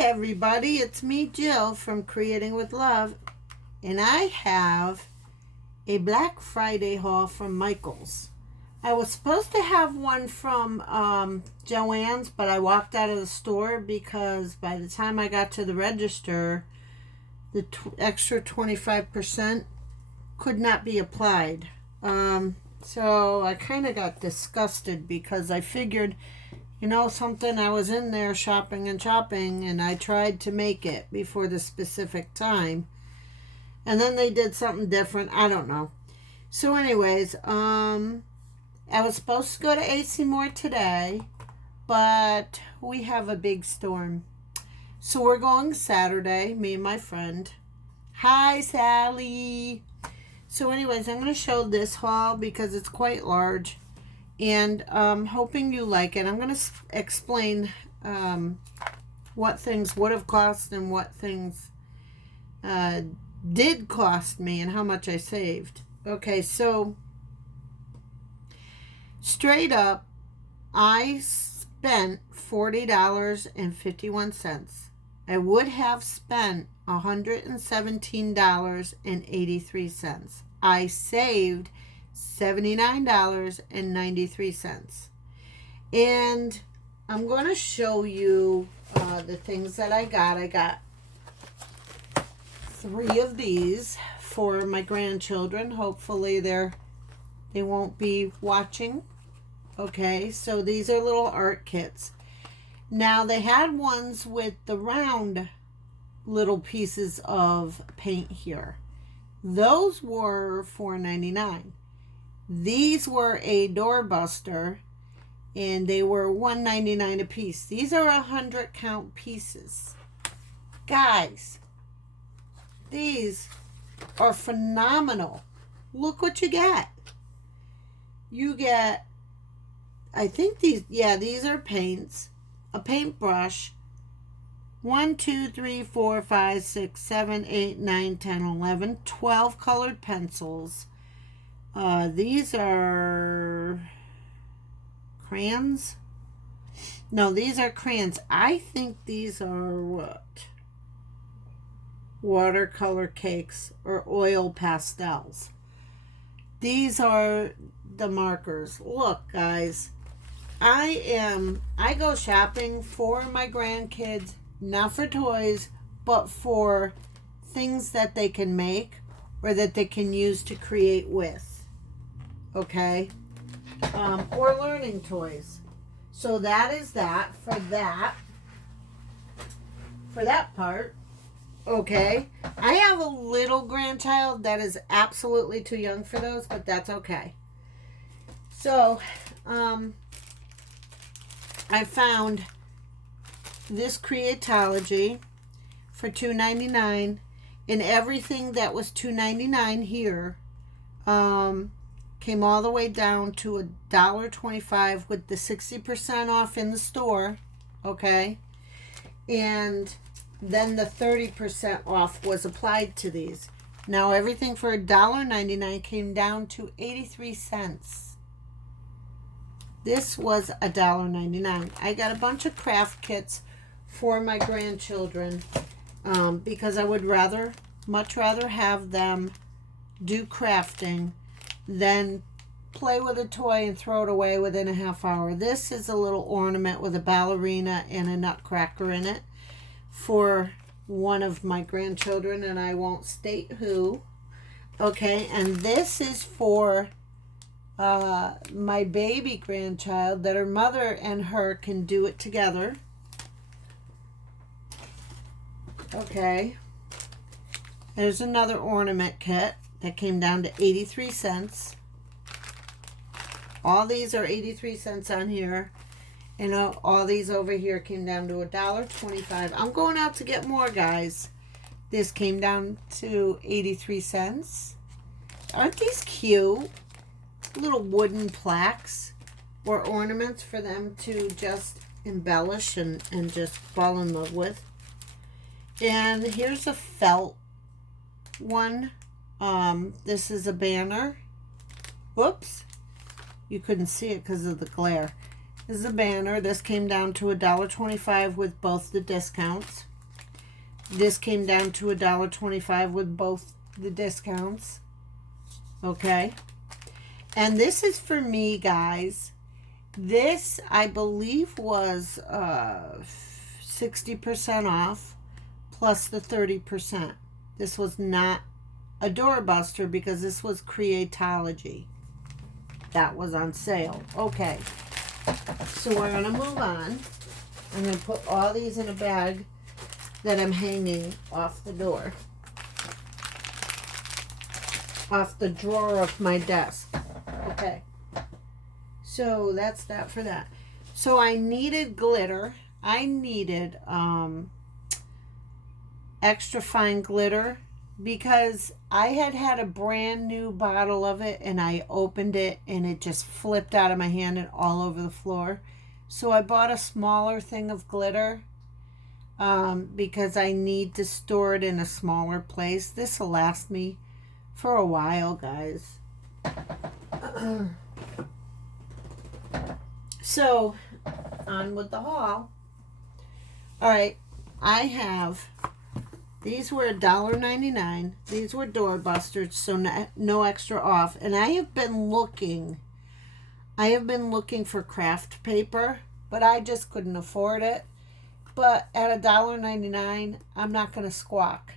everybody, it's me, Jill, from Creating with Love, and I have a Black Friday haul from Michael's. I was supposed to have one from Joann's, but I walked out of the store because by the time I got to the register, the extra 25% could not be applied. So I kind of got disgusted because I figured, you know something, I was in there shopping and I tried to make it before the specific time. And then they did something different. I don't know. So anyways, I was supposed to go to AC Moore today, but we have a big storm. So we're going Saturday, me and my friend. Hi, Sally. So anyways, I'm going to show this haul because it's quite large. And I'm hoping you like it. I'm going to explain what things would have cost and what things did cost me and how much I saved. Okay, so straight up, I spent $40.51. I would have spent $117.83. I saved $79.93. And I'm going to show you the things that I got. I got 3 of these for my grandchildren. Hopefully they won't be watching. Okay, so these are little art kits. Now they had ones with the round little pieces of paint here. Those were $4.99. These were a doorbuster, and they were $1.99 a piece. These are 100 count pieces. Guys, these are phenomenal. Look what you get. You get, I think these are paints, a paintbrush, 1, 2, 3, 4, 5, 6, 7, 8, 9, 10, 11, 12 colored pencils. These are crayons. No, these are crayons. I think these are what? Watercolor cakes or oil pastels. These are the markers. Look, guys, I go shopping for my grandkids, not for toys, but for things that they can make or that they can use to create with. Okay? Or learning toys. So that is that for that part. Okay? I have a little grandchild that is absolutely too young for those, but that's okay. So, I found this Creatology for $2.99, and everything that was $2.99 here came all the way down to $1.25 with the 60% off in the store, okay? And then the 30% off was applied to these. Now everything for $1.99 came down to 83 cents. This was $1.99. I got a bunch of craft kits for my grandchildren because I would much rather have them do crafting than play with a toy and throw it away within a half hour. This is a little ornament with a ballerina and a nutcracker in it for one of my grandchildren, and I won't state who. Okay, and this is for my baby grandchild that her mother and her can do it together. Okay, there's another ornament kit that came down to 83 cents. All these are 83 cents on here. And all these over here came down to $1.25. I'm going out to get more, guys. This came down to 83 cents. Aren't these cute? Little wooden plaques or ornaments for them to just embellish and just fall in love with. And here's a felt one. This is a banner. Whoops. You couldn't see it because of the glare. This is a banner. This came down to $1.25 with both the discounts. This came down to $1.25 with both the discounts. Okay. And this is for me, guys. This, I believe, was 60% off plus the 30%. This was not a doorbuster because this was Creatology. That was on sale. Okay. So we're going to move on. I'm going to put all these in a bag that I'm hanging off the door. Off the drawer of my desk. Okay. So that's that for that. So I needed glitter. I needed extra fine glitter because I had a brand new bottle of it and I opened it and it just flipped out of my hand and all over the floor. So I bought a smaller thing of glitter because I need to store it in a smaller place. This will last me for a while, guys. So, on with the haul. Alright, I have, these were $1.99. These were doorbusters, so no extra off. And I have been looking for craft paper, but I just couldn't afford it. But at $1.99, I'm not going to squawk.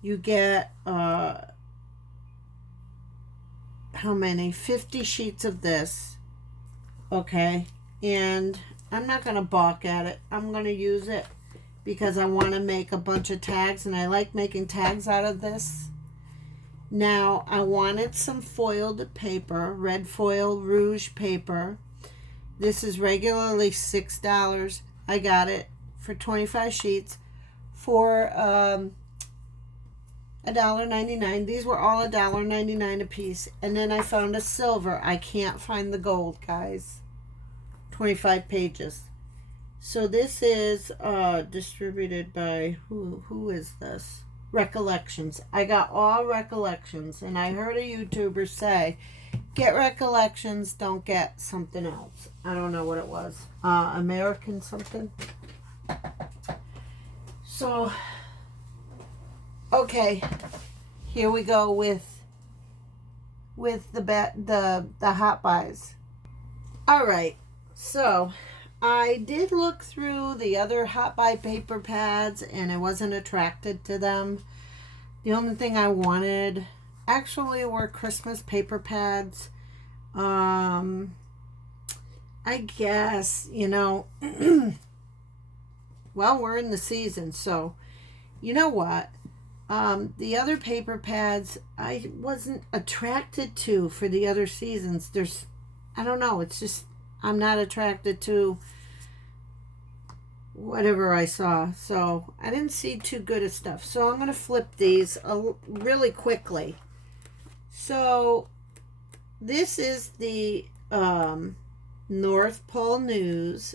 You get, how many? 50 sheets of this. Okay. And I'm not going to balk at it. I'm going to use it because I want to make a bunch of tags, and I like making tags out of this. Now, I wanted some foiled paper, red foil rouge paper. This is regularly $6. I got it for 25 sheets for $1.99. These were all $1.99 a piece. And then I found a silver. I can't find the gold, guys. 25 pages. So this is distributed by, who is this? Recollections. I got all Recollections, and I heard a YouTuber say, get Recollections, don't get something else. I don't know what it was. American something. So, okay, here we go with the hot buys. All right, so I did look through the other hot buy paper pads, and I wasn't attracted to them. The only thing I wanted actually were Christmas paper pads. I guess, well, we're in the season, so you know what? The other paper pads I wasn't attracted to for the other seasons. I don't know, it's just, I'm not attracted to whatever I saw. So I didn't see too good of stuff. So I'm going to flip these really quickly. So this is the North Pole News.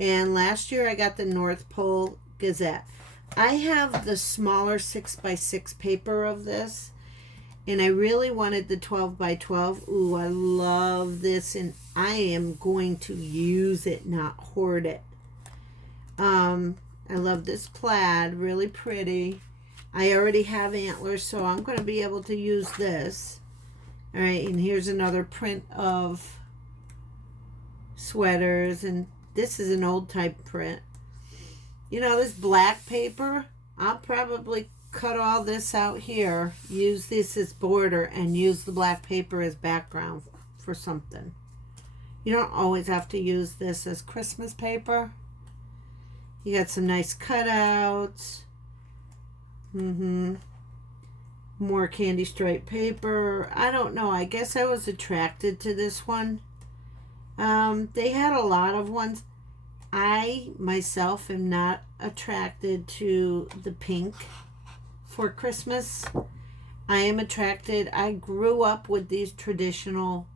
And last year I got the North Pole Gazette. I have the smaller 6x6 paper of this. And I really wanted the 12x12. Ooh, I love this. And I am going to use it, not hoard it. I love this plaid. Really pretty. I already have antlers, so I'm going to be able to use this. All right, and here's another print of sweaters. And this is an old type print. This black paper, I'll probably cut all this out here, use this as border, and use the black paper as background for something. You don't always have to use this as Christmas paper. You got some nice cutouts. More candy stripe paper. I don't know. I guess I was attracted to this one. They had a lot of ones. I, myself, am not attracted to the pink for Christmas. I am attracted. I grew up with these traditional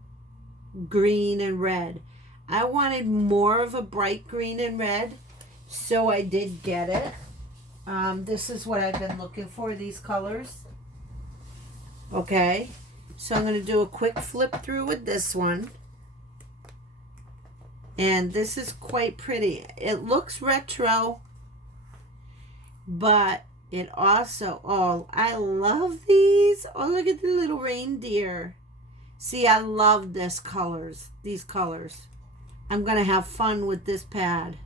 green and red. I wanted more of a bright green and red, so I did get it. This is what I've been looking for, these colors. Okay, so I'm going to do a quick flip through with this one. And this is quite pretty. It looks retro, But it also, oh, I love these. Oh, look at the little reindeer. See, I love these colors. I'm going to have fun with this pad.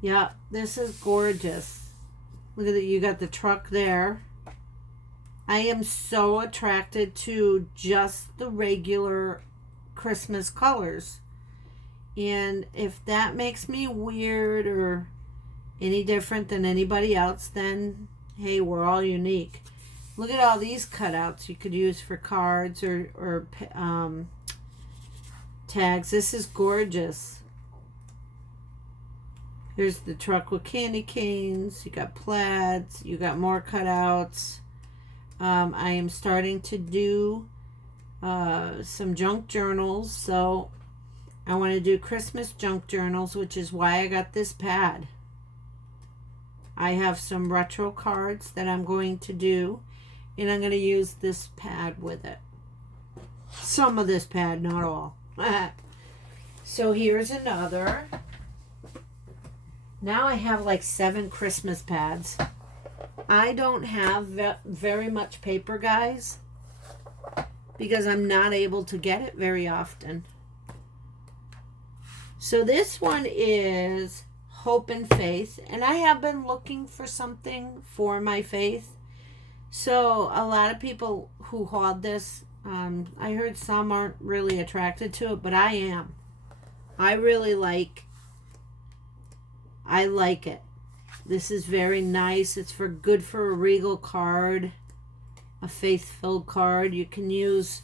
Yeah, this is gorgeous. Look at it. You got the truck there. I am so attracted to just the regular Christmas colors. And if that makes me weird or any different than anybody else, then hey, we're all unique. Look at all these cutouts you could use for cards or tags. This is gorgeous. Here's the truck with candy canes. You got plaids. You got more cutouts. I am starting to do some junk journals. So I want to do Christmas junk journals, which is why I got this pad. I have some retro cards that I'm going to do, and I'm going to use this pad with it. Some of this pad, not all. So here's another. Now I have like 7 Christmas pads. I don't have very much paper, guys, because I'm not able to get it very often. So this one is Hope and Faith, and I have been looking for something for my faith. So a lot of people who hauled this, I heard some aren't really attracted to it, but I am. I really like it. This is very nice. It's good for a regal card, a faith-filled card. You can use,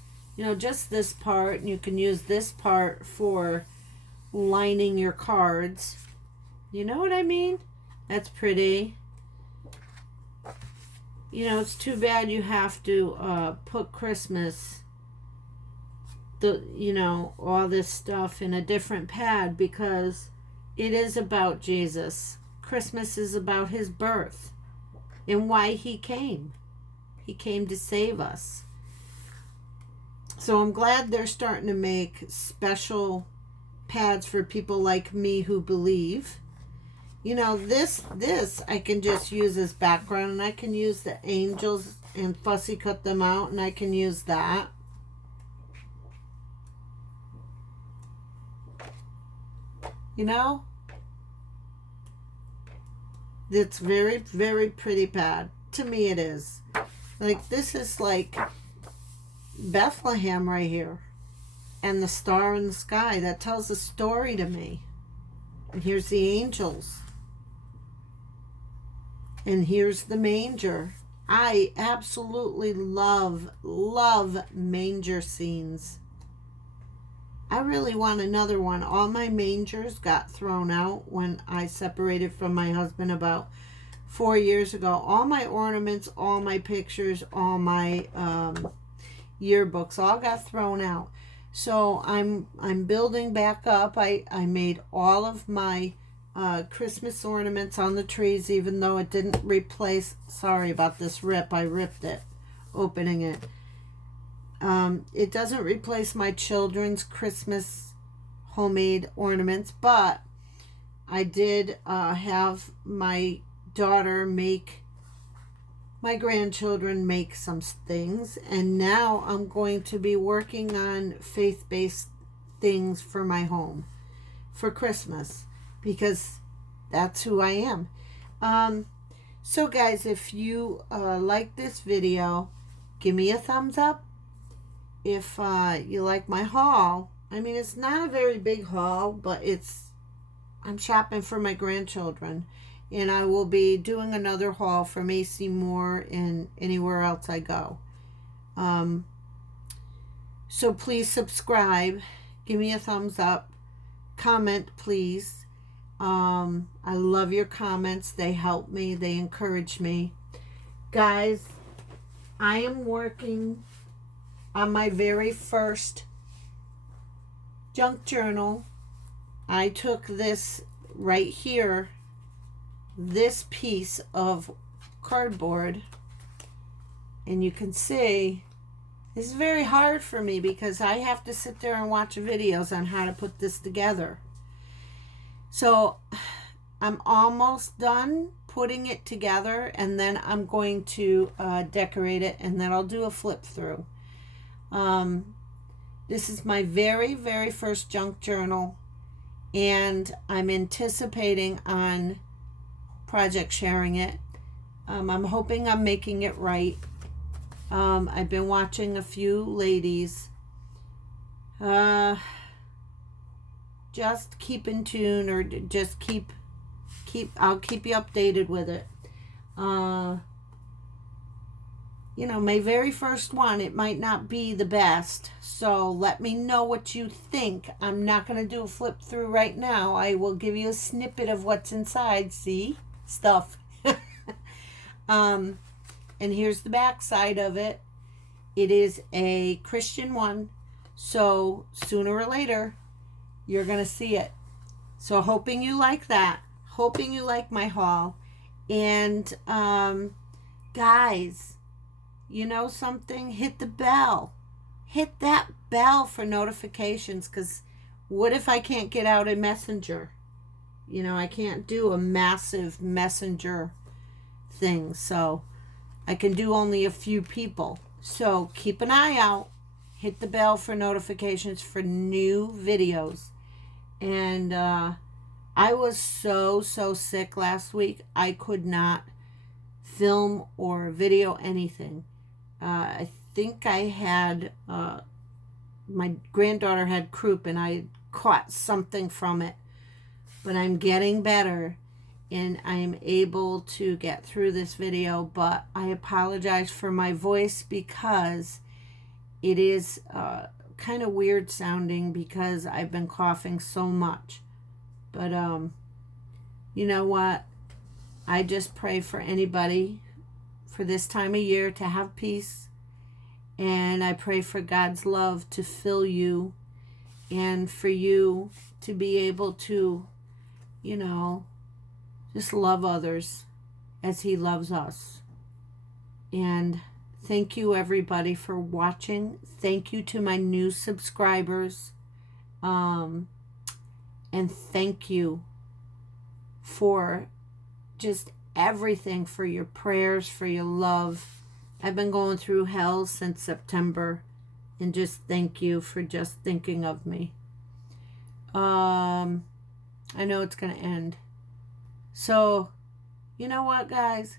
just this part, and you can use this part for lining your cards. You know what I mean? That's pretty. It's too bad you have to put Christmas, all this stuff in a different pad, because it is about Jesus. Christmas is about his birth and why he came. He came to save us. So I'm glad they're starting to make special pads for people like me who believe. This I can just use as background, and I can use the angels and fussy cut them out, and I can use that. It's very, very pretty pad. To me it is. Like, this is like Bethlehem right here. And the star in the sky. That tells a story to me. And here's the angels. And here's the manger. I absolutely love manger scenes. I really want another one. All my mangers got thrown out when I separated from my husband about 4 years ago. All my ornaments, all my pictures, all my yearbooks all got thrown out. So I'm building back up. I made all of my Christmas ornaments on the trees, even though it didn't replace. Sorry about this rip. I ripped it opening it. It doesn't replace my children's Christmas homemade ornaments, but I did have my daughter make my grandchildren make some things, and now I'm going to be working on faith-based things for my home for Christmas, because that's who I am. So guys, if you like this video, give me a thumbs up. If you like my haul, I mean, it's not a very big haul, but I'm shopping for my grandchildren. And I will be doing another haul for Macy Moore and anywhere else I go. So please subscribe. Give me a thumbs up. Comment, please. I love your comments. They help me. They encourage me. Guys, I am working on my very first junk journal. I took this right here, this piece of cardboard, and you can see it's very hard for me because I have to sit there and watch videos on how to put this together. So I'm almost done putting it together, and then I'm going to decorate it, and then I'll do a flip through. This is my very, very first junk journal, and I'm anticipating on project sharing it. I'm hoping I'm making it right. I've been watching a few ladies. Just keep in tune, or just I'll keep you updated with it. My very first one, it might not be the best, so let me know what you think. I'm not going to do a flip through right now. I will give you a snippet of what's inside. See? Stuff. And here's the back side of it. It is a Christian one, so sooner or later you're going to see it. So hoping you like that. Hoping you like my haul. And guys, you know something? Hit the bell. Hit that bell for notifications, because what if I can't get out a messenger? I can't do a massive messenger thing, so I can do only a few people. So keep an eye out. Hit the bell for notifications for new videos. And I was so sick last week. I could not film or video anything. I think I had, my granddaughter had croup, and I caught something from it. But I'm getting better, and I am able to get through this video. But I apologize for my voice, because it is kind of weird sounding, because I've been coughing so much. But you know what? I just pray for anybody for this time of year to have peace. And I pray for God's love to fill you, and for you to be able to, just love others as He loves us. And thank you, everybody, for watching. Thank you to my new subscribers. And thank you for just everything, for your prayers, for your love. I've been going through hell since September, and just thank you for just thinking of me. I know it's going to end. So, you know what, guys?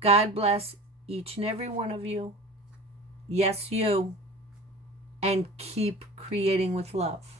God bless each and every one of you. Yes, you. And keep creating with love.